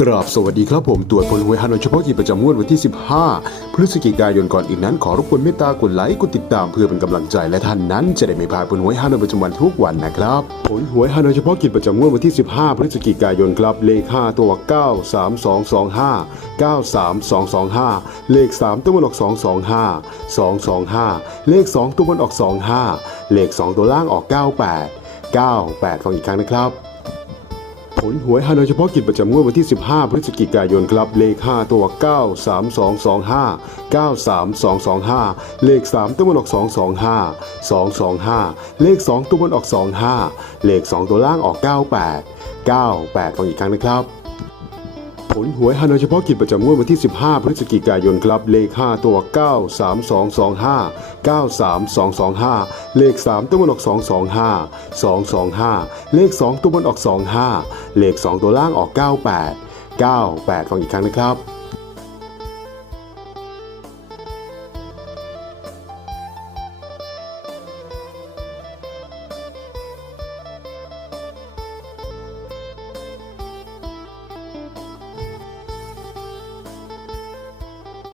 กราบสวัสดีครับผมตรวจผลหวยฮานอยเฉพาะกิจประจำงวดวันที่ 15 พฤศจิกายนก่อนอื่นนั้นขอรบกวนเมตตากดไลค์กดติดตามเพื่อเป็นกำลังใจและท่านนั้นจะได้ไม่พลาดผลหวยฮานอยประจำวันทุกวันนะครับผลหวยฮานอยเฉพาะกิจประจำงวดวันที่ 15 พฤศจิกายนครับเลข 5 ตัว 93225 93225 เลข 3 ตัวบนออก 225 225 เลข 2 ตัวบนออก 25 เลข 2 ตัวล่างออก 98 98 ฟังอีกครั้งนะครับ ผลหวยฮานอยเฉพาะกิจประจำงวดวันที่ 15 พฤศจิกายนครับ เลข 5 ตัว 93225 93225 เลข 3 ตัวบนออก 225 225 เลข 2 ตัวบนออก 25 เลข 2 ตัวล่างออก 98 98 ฟังอีกครั้งนะครับ ผลหวยฮานอยเฉพาะกิจประจำงวดวันที่ 15 พฤศจิกายนครับ เลข 5 ตัว 93225 93225 เลข 3 ตัวบนออก 225 225 เลข 2 ตัวบนออก 25 เลข 2 ตัวล่างออก 98 98 ฟังอีกครั้งนะครับ